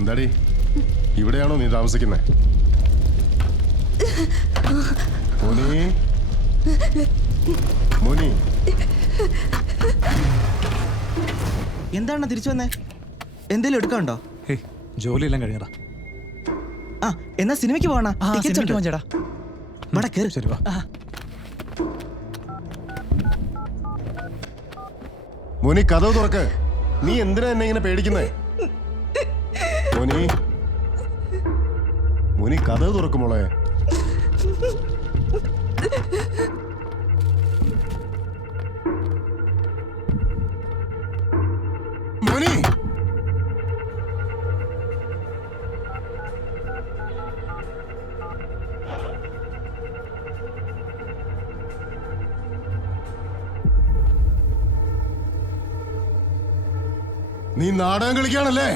എന്താടി ഇവിടെയാണോ നീ താമസിക്കുന്നത്? മോനി മോനി എന്താണ് തിരിച്ചു വന്നേ? എന്തേലും എടുക്കാനുണ്ടോ? ജോലിയെല്ലാം കഴിഞ്ഞടാ. ആ എന്നാ സിനിമയ്ക്ക് പോകണ ചേട്ടാ ഇവിടെ കേറി. ശരി വാ. മോനി കഥവ് തുറക്ക്. നീ എന്തിനാ എന്നെ ഇങ്ങനെ പേടിക്കുന്നേ? മോനി മോനി കഥവ് തുറക്കും മോളെ. മോനി നീ നാടകം കളിക്കാണല്ലേ?